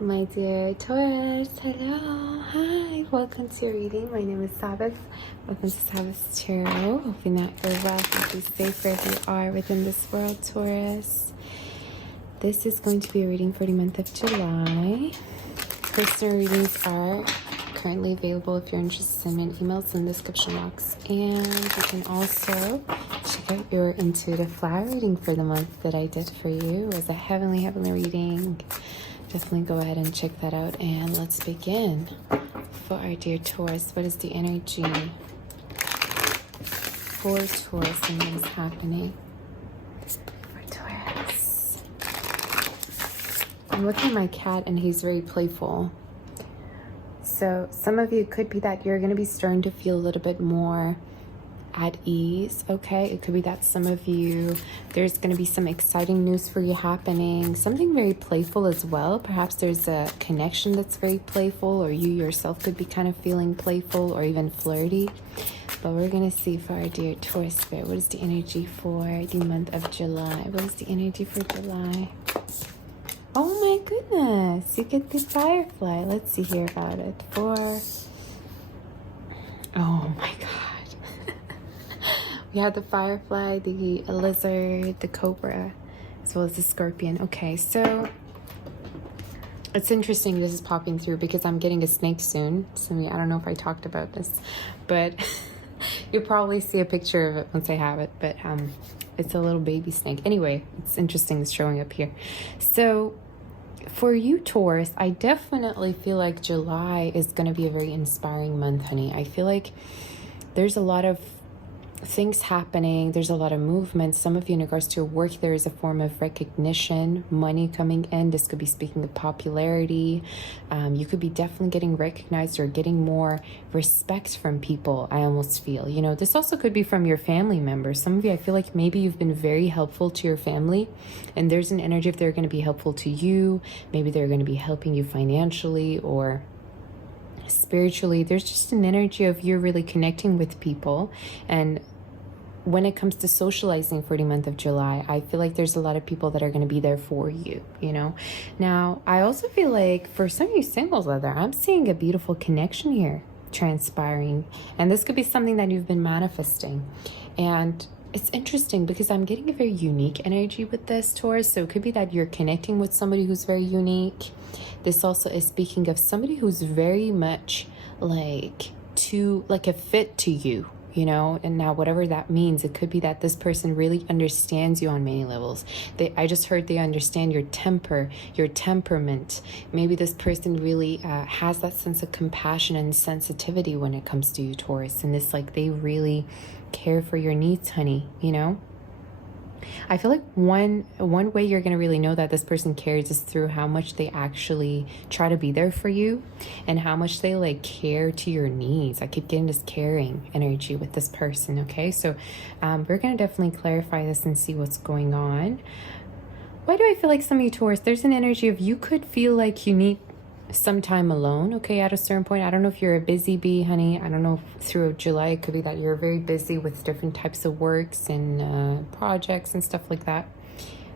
My dear Taurus, hello, hi, welcome to your reading. My name is Sabbath. Welcome to Sabbath Tarot. Hoping that you're well, happy, safe wherever you are within this world, Taurus. This is going to be a reading for the month of July. Personal readings are currently available if you're interested. Send me an email in the description box. And you can also check out your intuitive flower reading for the month that I did for you. It was a heavenly reading. Definitely go ahead and check that out, and let's begin. For our dear Taurus, what is the energy for Taurus and what is happening for Taurus? I'm looking at my cat and he's very playful. So some of you, could be that you're going to be starting to feel a little bit more at ease. Okay, it could be that some of you, there's going to be some exciting news for you happening, something very playful as well. Perhaps there's a connection that's very playful, or you yourself could be kind of feeling playful or even flirty. But we're going to see for our dear Taurus spirit, what is the energy for the month of July? What is the energy for July? Oh my goodness, you get the firefly. Let's see here about it. Oh my god. We have the firefly, the lizard, the cobra, as well as the scorpion. Okay, so it's interesting this is popping through because I'm getting a snake soon. So I don't know if I talked about this, but you'll probably see a picture of it once I have it. But it's a little baby snake. Anyway, it's interesting it's showing up here. So for you, Taurus, I definitely feel like July is going to be a very inspiring month, honey. I feel like there's a lot of things happening, there's a lot of movement. Some of you, in regards to your work, there is a form of recognition, money coming in. This could be speaking of popularity. You could be definitely getting recognized or getting more respect from people. I almost feel, you know, this also could be from your family members. Some of you, I feel like maybe you've been very helpful to your family, and there's an energy if they're going to be helpful to you. Maybe they're going to be helping you financially or spiritually. There's just an energy of you're really connecting with people. And when it comes to socializing for the month of July, I feel like there's a lot of people that are going to be there for you, you know. Now, I also feel like for some of you singles out there, I'm seeing a beautiful connection here transpiring, and this could be something that you've been manifesting. And it's interesting because I'm getting a very unique energy with this, Taurus. So it could be that you're connecting with somebody who's very unique. This also is speaking of somebody who's very much like a fit to you, you know. And now whatever that means, it could be that this person really understands you on many levels. I just heard they understand your temper, your temperament. Maybe this person really has that sense of compassion and sensitivity when it comes to you, Taurus. And it's like they really care for your needs, honey, you know. I feel like one way you're going to really know that this person cares is through how much they actually try to be there for you and how much they like care to your needs. I keep getting this caring energy with this person. Okay, so we're going to definitely clarify this and see what's going on. Why do I feel like some of you Taurus, there's an energy of you could feel like you need some time alone, okay, at a certain point. I don't know if you're a busy bee, honey. I don't know if through July it could be that you're very busy with different types of works and projects and stuff like that.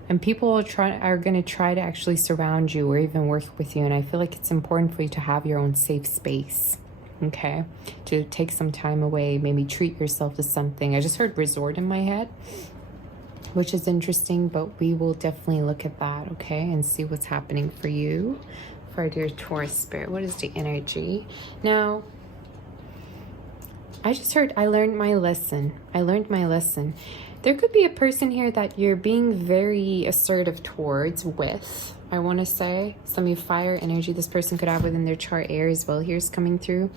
And people are going to try to actually surround you or even work with you. And I feel like it's important for you to have your own safe space, okay, to take some time away, maybe treat yourself to something. I just heard resort in my head, which is interesting, but we will definitely look at that, okay, and see what's happening for you. For our dear Taurus spirit, what is the energy? Now, I just heard I learned my lesson. There could be a person here that you're being very assertive towards with. I want to say some of you fire energy this person could have within their chart. Air as well here's coming through.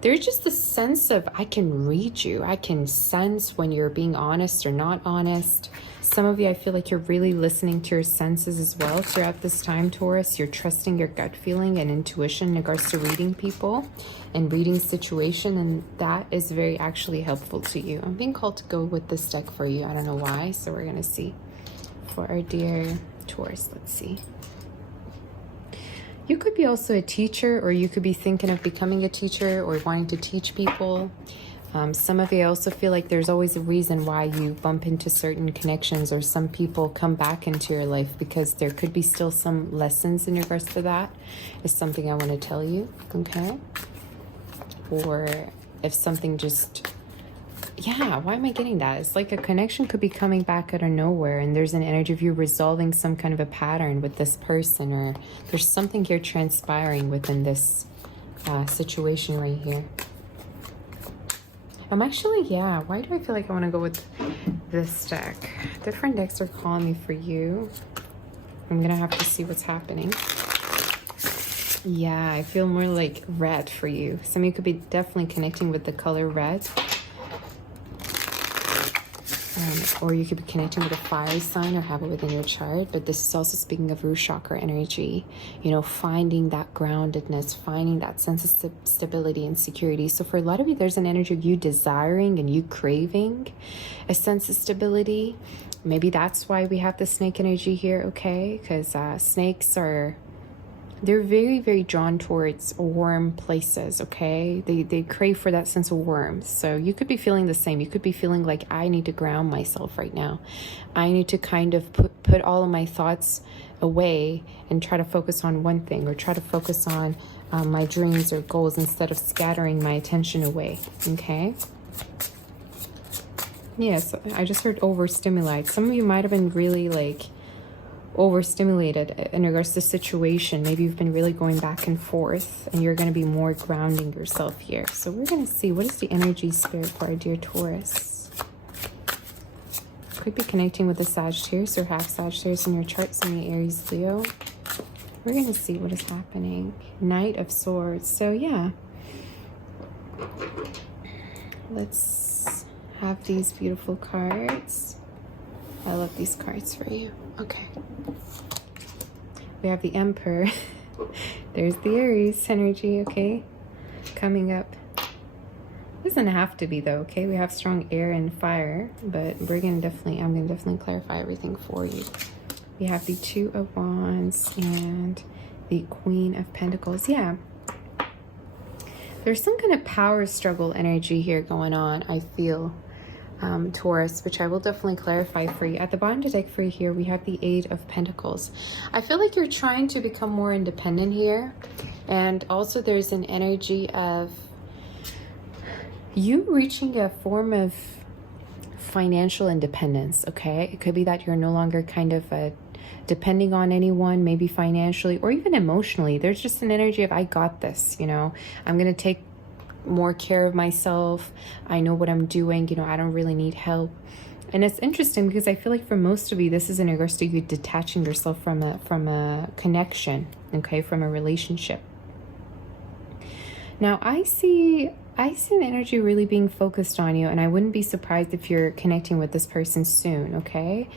There's just a sense of I can read you. I can sense when you're being honest or not honest. Some of you, I feel like you're really listening to your senses as well throughout this time, Taurus. You're trusting your gut feeling and intuition in regards to reading people and reading situation, and that is very actually helpful to you. I'm being called to go with this deck for you. I don't know why, so we're going to see. For our dear Taurus, let's see. You could be also a teacher, or you could be thinking of becoming a teacher or wanting to teach people. Some of you also feel like there's always a reason why you bump into certain connections, or some people come back into your life, because there could be still some lessons in regards to that. Is something I want to tell you, okay? Or if something just, yeah, why am I getting that? It's like a connection could be coming back out of nowhere, and there's an energy of you resolving some kind of a pattern with this person, or there's something here transpiring within this situation right here. I'm actually, yeah, why do I feel like I want to go with this deck? Different decks are calling me for you. I'm going to have to see what's happening. Yeah, I feel more like red for you. Some of you could be definitely connecting with the color red. Or you could be connecting with a fire sign or have it within your chart. But this is also speaking of root chakra energy. You know, finding that groundedness, finding that sense of stability and security. So for a lot of you, there's an energy of you desiring and you craving a sense of stability. Maybe that's why we have the snake energy here, okay? Because snakes are... they're very, very drawn towards warm places, okay? They crave for that sense of warmth. So you could be feeling the same. You could be feeling like, I need to ground myself right now. I need to kind of put all of my thoughts away and try to focus on one thing, or try to focus on my dreams or goals instead of scattering my attention away, okay? Yes, I just heard overstimulate. Some of you might have been really like overstimulated in regards to the situation. Maybe you've been really going back and forth, and you're going to be more grounding yourself here. So we're going to see, what is the energy spirit for our dear Taurus? Could be connecting with the Sagittarius or half Sagittarius in your chart, some of the Aries Leo. We're going to see what is happening. Knight of Swords. So yeah, let's have these beautiful cards. I love these cards for you. Okay. We have the Emperor. There's the Aries energy, okay? Coming up. Doesn't have to be though, okay? We have strong air and fire, but I'm gonna definitely clarify everything for you. We have the Two of Wands and the Queen of Pentacles. Yeah. There's some kind of power struggle energy here going on, I feel. Taurus, which I will definitely clarify for you. At the bottom of the deck for you here, we have the Eight of Pentacles. I feel like you're trying to become more independent here. And also there's an energy of you reaching a form of financial independence, okay? It could be that you're no longer kind of depending on anyone, maybe financially or even emotionally. There's just an energy of, I got this, you know? I'm going to take more care of myself. I know what I'm doing, you know, I don't really need help. And it's interesting because I feel like for most of you, this is in regards to you detaching yourself from a connection, okay, from a relationship. Now I see an energy really being focused on you, and I wouldn't be surprised if you're connecting with this person soon, okay?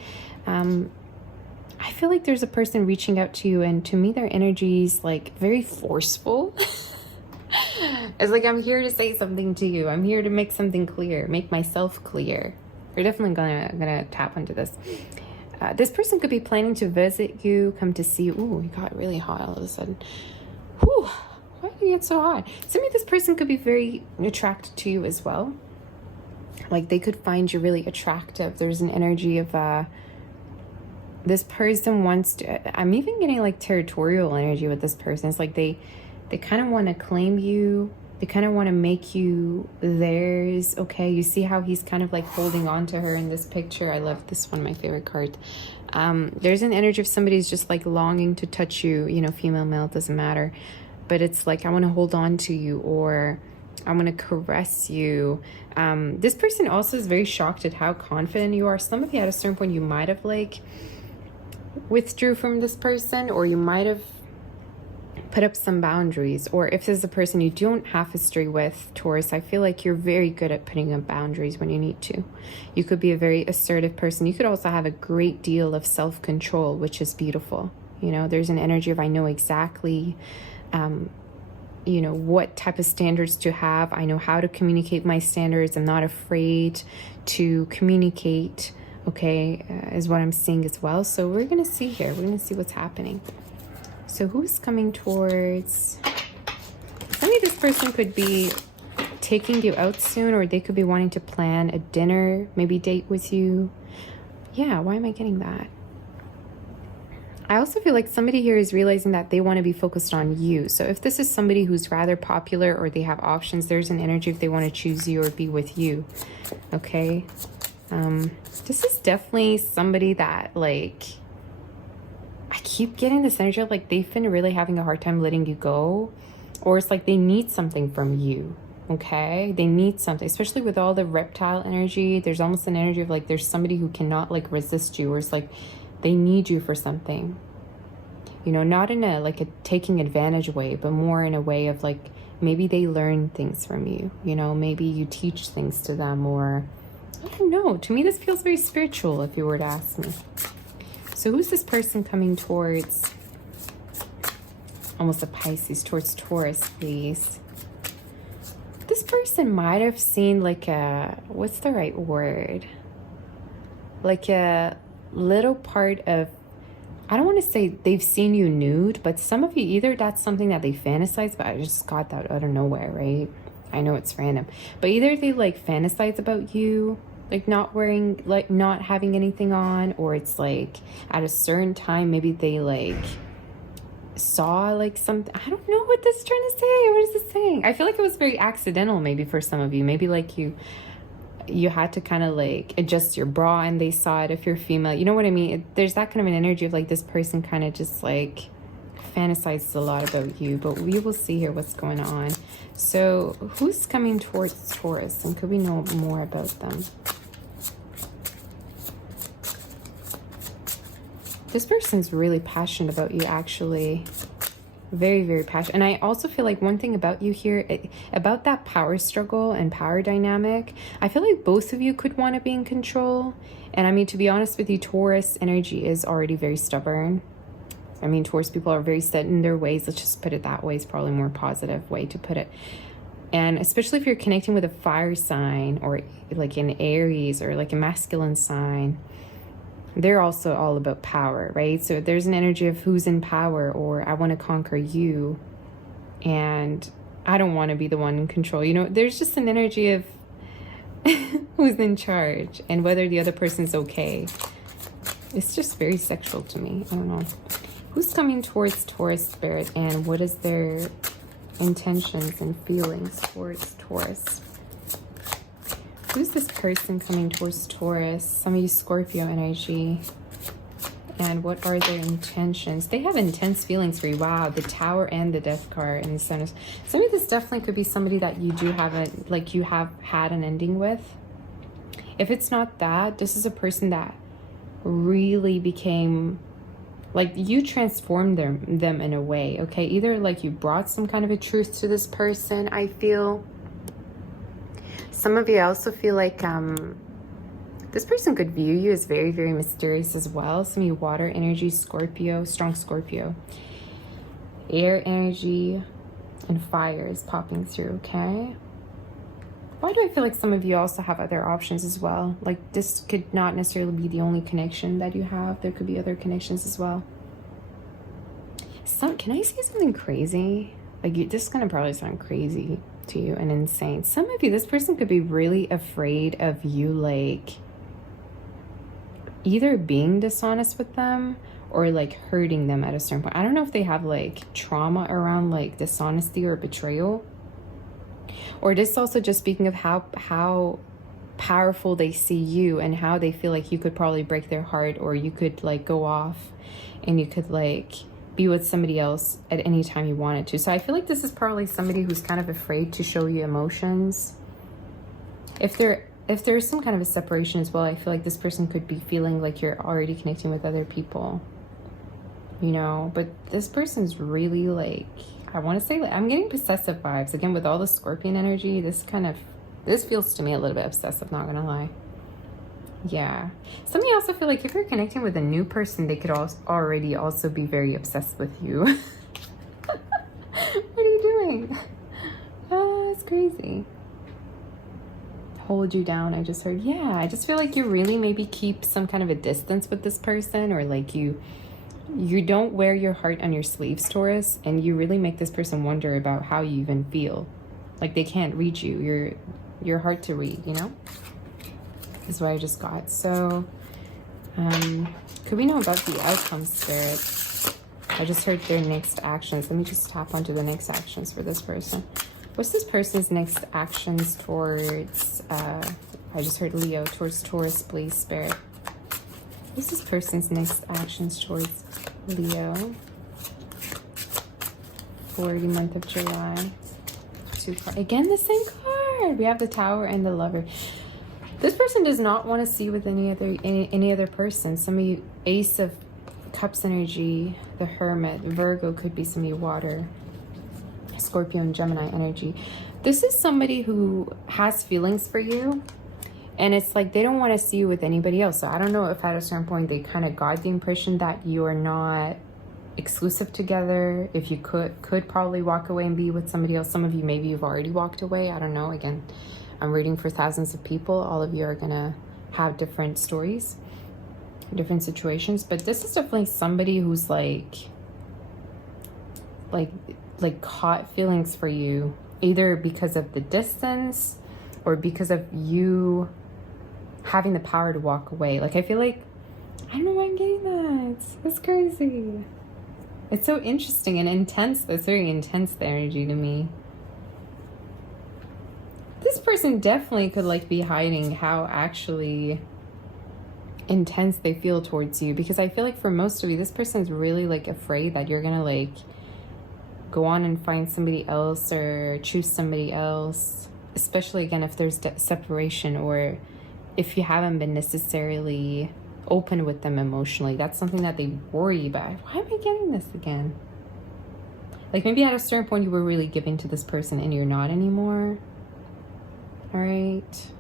I feel like there's a person reaching out to you, and to me their energy is like very forceful. It's like, I'm here to say something to you. I'm here to make something clear, make myself clear. We're definitely gonna tap into this. This person could be planning to visit you, come to see you. Ooh, it got really hot all of a sudden. Whew, why did it get so hot? Maybe this person could be very attracted to you as well. Like they could find you really attractive. There's an energy of this person wants to, I'm even getting like territorial energy with this person. It's like they kind of want to claim you. They kind of want to make you theirs, okay? You see how he's kind of like holding on to her in this picture. I love this one, my favorite card. There's an energy of somebody's just like longing to touch you, you know, female, male, doesn't matter. But it's like, I want to hold on to you, or I want to caress you. This person also is very shocked at how confident you are. Some of you at a certain point, you might have like withdrew from this person, or you might have put up some boundaries. Or if this is a person you don't have history with, Taurus, I feel like you're very good at putting up boundaries when you need to. You could be a very assertive person. You could also have a great deal of self-control, which is beautiful. You know, there's an energy of, I know exactly, you know, what type of standards to have. I know how to communicate my standards. I'm not afraid to communicate, okay, is what I'm seeing as well. So we're going to see here. We're going to see what's happening. So who's coming towards... Maybe this person could be taking you out soon, or they could be wanting to plan a dinner, maybe date with you. Yeah, why am I getting that? I also feel like somebody here is realizing that they want to be focused on you. So if this is somebody who's rather popular or they have options, there's an energy if they want to choose you or be with you. Okay. This is definitely somebody that, like, I keep getting this energy of like they've been really having a hard time letting you go, or it's like they need something from you. Okay, they need something, especially with all the reptile energy. There's almost an energy of like there's somebody who cannot like resist you, or it's like they need you for something, you know, not in a like a taking advantage way, but more in a way of like maybe they learn things from you, you know, maybe you teach things to them, or I don't know. To me, this feels very spiritual if you were to ask me. So who's this person coming towards? Almost a Pisces, towards Taurus, please. This person might have seen like a, what's the right word? Like a little part of, I don't want to say they've seen you nude, but some of you, either that's something that they fantasize, but I just got that out of nowhere, right? I know it's random, but either they like fantasize about you, like not wearing, like not having anything on, or it's like at a certain time, maybe they like saw like something. I don't know what this is trying to say. What is this saying? I feel like it was very accidental maybe for some of you. Maybe like you had to kind of like adjust your bra and they saw it. If you're female, you know what I mean? There's that kind of an energy of like this person kind of just like fantasizes a lot about you, but we will see here what's going on. So who's coming towards Taurus, and could we know more about them? This person's really passionate about you, actually. Very, very passionate. And I also feel like one thing about you here, about that power struggle and power dynamic, I feel like both of you could want to be in control. And I mean, to be honest with you, Taurus energy is already very stubborn. I mean, Taurus people are very set in their ways. Let's just put it that way. It's probably a more positive way to put it. And especially if you're connecting with a fire sign, or like an Aries, or like a masculine sign, they're also all about power, right? So there's an energy of who's in power, or I want to conquer you and I don't want to be the one in control. You know, there's just an energy of who's in charge and whether the other person's okay. It's just very sexual to me. I don't know. Who's coming towards Taurus spirit, and what is their intentions and feelings towards Taurus? Who's this person coming towards Taurus? Some of you Scorpio energy. And what are their intentions? They have intense feelings for you. Wow, the Tower and the Death card in the center. Some of this definitely could be somebody that you do have a, like you have had an ending with. If it's not that, this is a person that really became, like you transformed them in a way, okay? Either like you brought some kind of a truth to this person, I feel. Some of you also feel like this person could view you as very, very mysterious as well. Some of you water energy, Scorpio, strong Scorpio. Air energy and fire is popping through, okay? Why do I feel like some of you also have other options as well? Like this could not necessarily be the only connection that you have. There could be other connections as well. Can I say something crazy? Like this is going to probably sound crazy to you and insane. Some of you, this person could be really afraid of you, like either being dishonest with them or like hurting them at a certain point. I don't know if they have like trauma around like dishonesty or betrayal, or just also just speaking of how powerful they see you and how they feel like you could probably break their heart, or you could like go off and you could like be with somebody else at any time you wanted to. So I feel like this is probably somebody who's kind of afraid to show you emotions. If there's some kind of a separation as well, I feel like this person could be feeling like you're already connecting with other people, you know. But this person's really like, I want to say, like, I'm getting possessive vibes again with all the Scorpion energy. This feels to me a little bit obsessive, not gonna lie. Yeah. Some of you also feel like if you're connecting with a new person, they could already also be very obsessed with you. What are you doing? Oh, it's crazy. Hold you down, I just heard. Yeah, I just feel like you really maybe keep some kind of a distance with this person, or like you don't wear your heart on your sleeves, Taurus, and you really make this person wonder about how you even feel. Like they can't read you. You're hard to read, you know? Is what I just got. So, could we know about the outcome, Spirit? I just heard their next actions. Let me just tap onto the next actions for this person. What's this person's next actions towards, I just heard Leo, towards Taurus, please, Spirit. What's this person's next actions towards Leo for the month of July? Again, the same card. We have the Tower and the Lover. This person does not want to see with any other person. Some of you, Ace of Cups energy, the Hermit, Virgo could be some of you, water, Scorpio and Gemini energy. This is somebody who has feelings for you, and it's like they don't want to see you with anybody else. So I don't know if at a certain point they kind of got the impression that you are not exclusive together. If you could probably walk away and be with somebody else. Some of you, maybe you've already walked away. I don't know. Again, I'm reading for thousands of people. All of you are gonna have different stories, different situations, but this is definitely somebody who's like caught feelings for you, either because of the distance or because of you having the power to walk away. Like, I feel like, I don't know why I'm getting that. That's crazy. It's so interesting and intense. That's very intense, the energy to me. This person definitely could like be hiding how actually intense they feel towards you, because I feel like for most of you, this person's really like afraid that you're gonna like go on and find somebody else or choose somebody else, especially again if there's separation, or if you haven't been necessarily open with them emotionally. That's something that they worry about. Why am I getting this again? Like maybe at a certain point you were really giving to this person and you're not anymore. All right.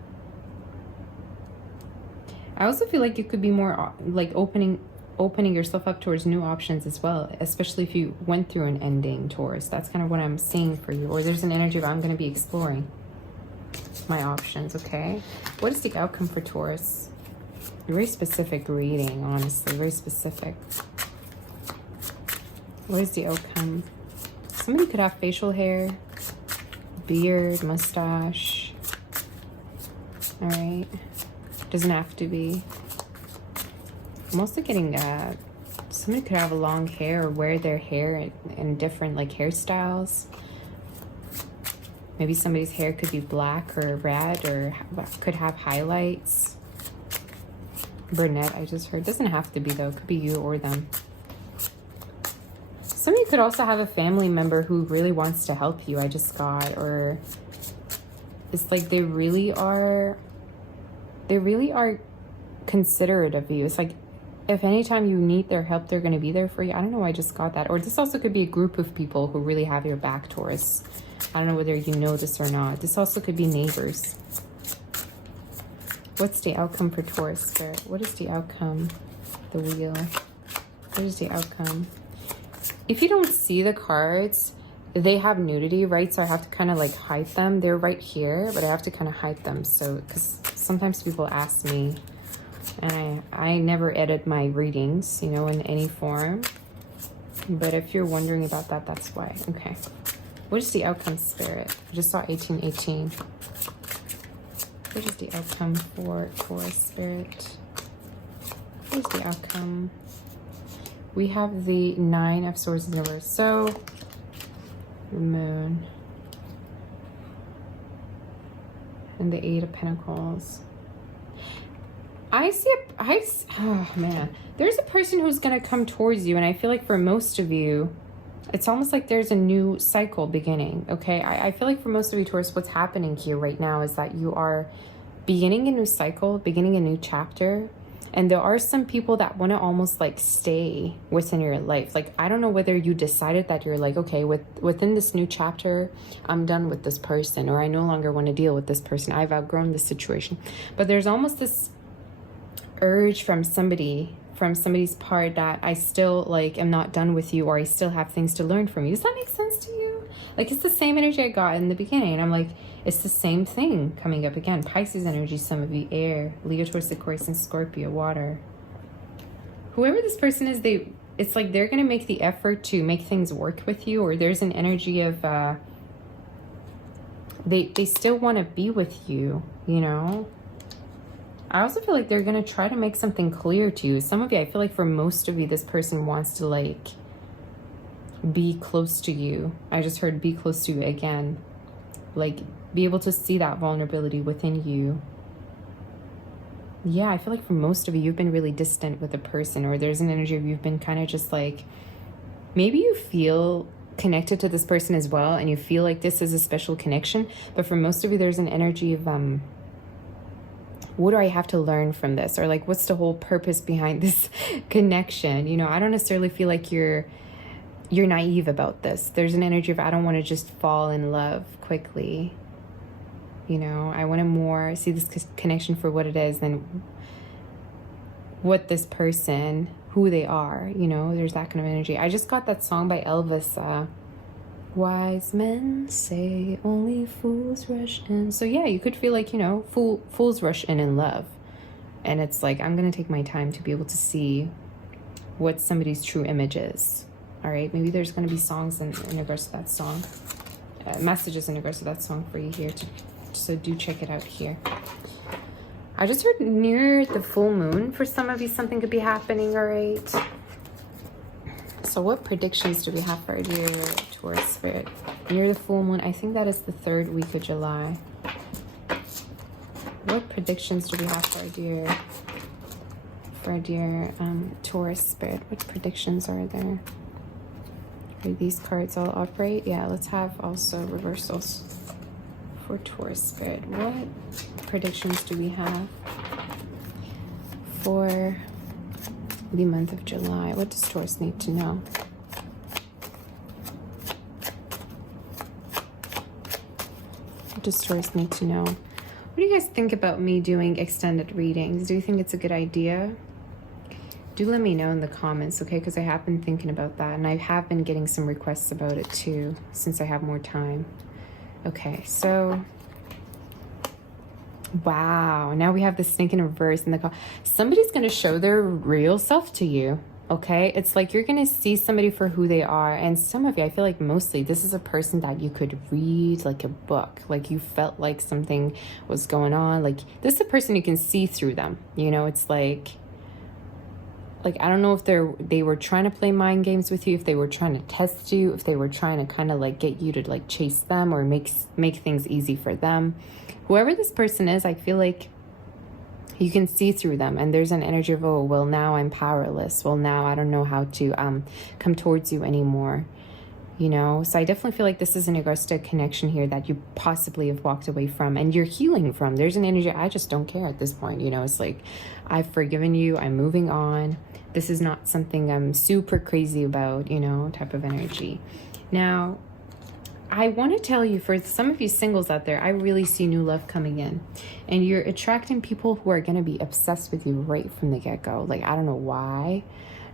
I also feel like you could be more like opening yourself up towards new options as well, especially if you went through an ending, Taurus. That's kind of what I'm seeing for you. Or there's an energy of I'm going to be exploring my options, okay? What is the outcome for Taurus? Very specific reading, honestly. Very specific. What is the outcome? Somebody could have facial hair, beard, mustache. All right. Doesn't have to be. I'm also getting somebody could have a long hair or wear their hair in different like hairstyles. Maybe somebody's hair could be black or red, or could have highlights. Brunette, I just heard. Doesn't have to be though. It could be you or them. Somebody could also have a family member who really wants to help you. I just got, or it's like they really are considerate of you. It's like if anytime you need their help, they're going to be there for you. I don't know why I just got that. Or this also could be a group of people who really have your back, Taurus. I don't know whether you know this or not. This also could be neighbors. What's the outcome for Taurus, Spirit? What is the outcome? The wheel. What is the outcome? If you don't see the cards, they have nudity, right? So I have to kind of like hide them. They're right here, but I have to kind of hide them. So, because sometimes people ask me, and I never edit my readings, you know, in any form. But if you're wondering about that, that's why. Okay. What is the outcome, Spirit? I just saw 1818. What is the outcome for Spirit? What is the outcome? We have the 9 of Swords in reverse. So, the Moon. And the 8 of Pentacles. Oh man. There's a person who's going to come towards you, and I feel like for most of you, it's almost like there's a new cycle beginning, okay? I feel like for most of you, Taurus, what's happening here right now is that you are beginning a new cycle, beginning a new chapter. And there are some people that want to almost like stay within your life. Like, I don't know whether you decided that you're like, okay, within this new chapter, I'm done with this person, or I no longer want to deal with this person. I've outgrown this situation. But there's almost this urge from somebody's part that I still like am not done with you, or I still have things to learn from you. Does that make sense to you? Like, it's the same energy I got in the beginning. I'm like, it's the same thing coming up again. Pisces energy, some of you, air. Leo, Taurus, Aquarius, and Scorpio, water. Whoever this person is, it's like they're going to make the effort to make things work with you, or there's an energy of They still want to be with you, you know? I also feel like they're going to try to make something clear to you. Some of you, I feel like for most of you, this person wants to like be close to you. I just heard be close to you again. Like be able to see that vulnerability within you. Yeah, I feel like for most of you, you've been really distant with a person, or there's an energy of you've been kind of just like, maybe you feel connected to this person as well, and you feel like this is a special connection. But for most of you, there's an energy of, what do I have to learn from this? Or like, what's the whole purpose behind this connection? You know, I don't necessarily feel like you're naive about this. There's an energy of, I don't want to just fall in love quickly. You know, I want to more see this connection for what it is than what this person, who they are. You know, there's that kind of energy. I just got that song by Elvis, wise men say only fools rush in. So yeah, you could feel like, you know, fools rush in love. And it's like, I'm going to take my time to be able to see what somebody's true image is. All right, maybe there's going to be songs in regards to that song. Messages in regards to that song for you here too. So do check it out here. I just heard near the full moon, for some of you, something could be happening, all right? So what predictions do we have for our dear Taurus spirit? Near the full moon, I think that is the 3rd week of July. What predictions do we have for our dear Taurus spirit? What predictions are there? Are these cards all upright? Yeah, let's have also reversals. For Taurus spirit, what predictions do we have for the month of July? What does Taurus need to know? What does Taurus need to know? What do you guys think about me doing extended readings? Do you think it's a good idea? Do let me know in the comments, okay? Because I have been thinking about that, and I have been getting some requests about it too, since I have more time. Okay, so wow, now we have the snake in reverse in the car. Somebody's going to show their real self to you, okay? It's like you're going to see somebody for who they are. And some of you, I feel like mostly this is a person that you could read like a book, like you felt like something was going on. Like this is a person you can see through them, you know? It's like I don't know if they were trying to play mind games with you, if they were trying to test you, if they were trying to kind of like get you to like chase them or make things easy for them. Whoever this person is, I feel like you can see through them, and there's an energy of, oh, well, now I'm powerless. Well, now I don't know how to come towards you anymore. You know, so I definitely feel like this is in regards to a connection here that you possibly have walked away from and you're healing from. There's an energy, I just don't care at this point. You know, it's like, I've forgiven you, I'm moving on. This is not something I'm super crazy about, you know, type of energy. Now, I want to tell you, for some of you singles out there, I really see new love coming in. And you're attracting people who are going to be obsessed with you right from the get-go. Like, I don't know why.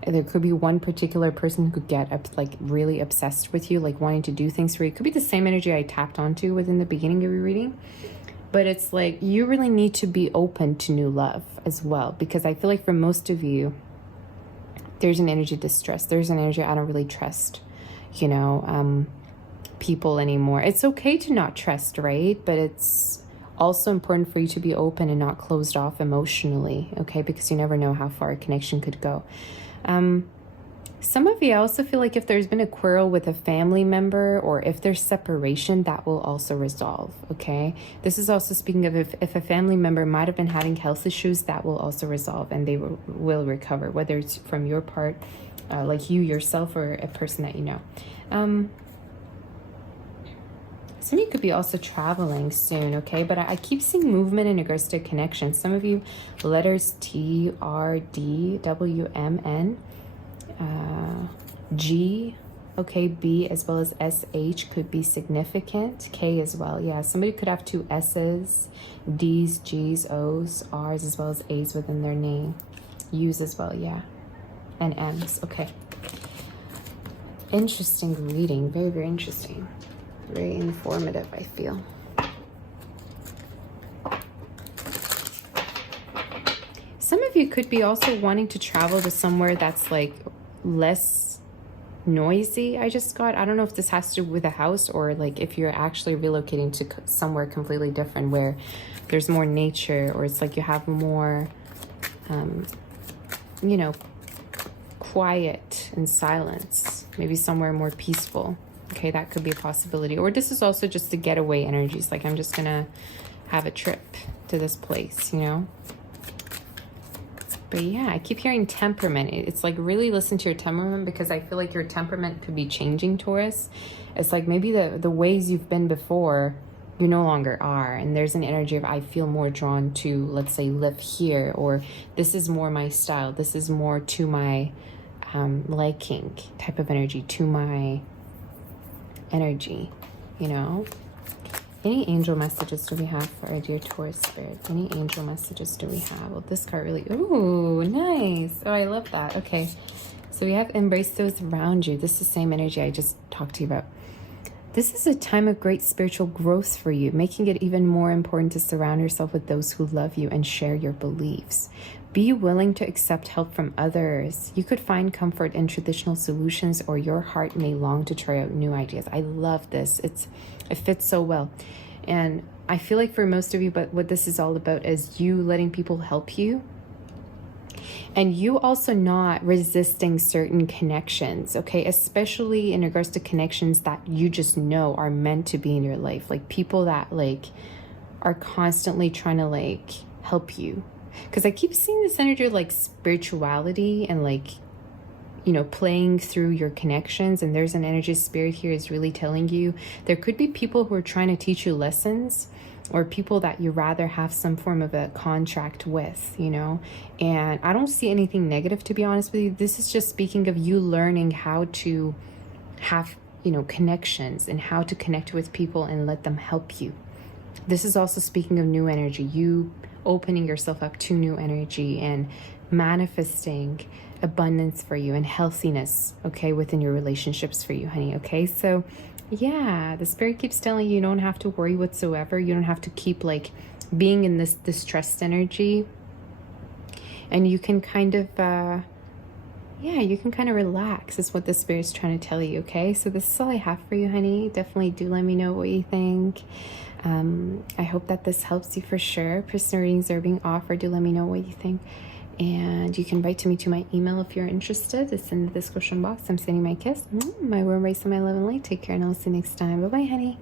There could be one particular person who could get up, like really obsessed with you, like wanting to do things for you. It could be the same energy I tapped onto within the beginning of your reading. But it's like you really need to be open to new love as well. Because I feel like for most of you, there's an energy of distress. There's an energy I don't really trust, you know, people anymore. It's okay to not trust, right? But it's also important for you to be open and not closed off emotionally, okay? Because you never know how far a connection could go. Some of you, I also feel like if there's been a quarrel with a family member or if there's separation, that will also resolve, okay? This is also speaking of if a family member might have been having health issues, that will also resolve and they will recover, whether it's from your part, like you yourself or a person that you know. Some of you could be also traveling soon, okay? But I keep seeing movement in regards to connection. Some of you, letters T, R, D, W, M, N, G, okay, B as well as SH could be significant. K as well, yeah. Somebody could have two S's, D's, G's, O's, R's as well as A's within their name. U's as well, yeah. And M's, okay. Interesting reading, very, very interesting. Very informative, I feel. Some of you could be also wanting to travel to somewhere that's like less noisy. I just got, I don't know if this has to do with a house, or like if you're actually relocating to somewhere completely different where there's more nature, or it's like you have more you know, quiet and silence, maybe somewhere more peaceful. Okay, that could be a possibility. Or this is also just the getaway energies, like I'm just gonna have a trip to this place, you know. But yeah, I keep hearing temperament. It's like really listen to your temperament, because I feel like your temperament could be changing, Taurus. It's like maybe the ways you've been before, you no longer are. And there's an energy of, I feel more drawn to, let's say, live here, or this is more my style. This is more to my liking type of energy, to my energy, you know. Any angel messages do we have for our dear Taurus spirit? Any angel messages do we have? Well, this card really, ooh, nice. Oh, I love that. Okay, so we have embrace those around you. This is the same energy I just talked to you about. This is a time of great spiritual growth for you, making it even more important to surround yourself with those who love you and share your beliefs. Be willing to accept help from others. You could find comfort in traditional solutions, or your heart may long to try out new ideas. I love this. It fits so well. And I feel like for most of you, but what this is all about is you letting people help you. And you also not resisting certain connections, okay? Especially in regards to connections that you just know are meant to be in your life. Like people that like are constantly trying to like help you. Because I keep seeing this energy of like spirituality and like, you know, playing through your connections. And there's an energy spirit here is really telling you there could be people who are trying to teach you lessons, or people that you rather have some form of a contract with, you know. And I don't see anything negative, to be honest with you. This is just speaking of you learning how to have, you know, connections and how to connect with people and let them help you. This is also speaking of new energy, you opening yourself up to new energy and manifesting abundance for you and healthiness, okay, within your relationships for you, honey. Okay, so yeah, the spirit keeps telling you, you don't have to worry whatsoever. You don't have to keep like being in this distressed energy, and you can kind of yeah, you can kind of relax is what the spirit's trying to tell you. Okay, so this is all I have for you, honey. Definitely do let me know what you think. I hope that this helps you for sure. Personal readings are being offered. Do let me know what you think. And you can write to me to my email if you're interested. It's in the description box. I'm sending my kiss, my warm embrace, and my love and light. Take care, and I'll see you next time. Bye-bye, honey.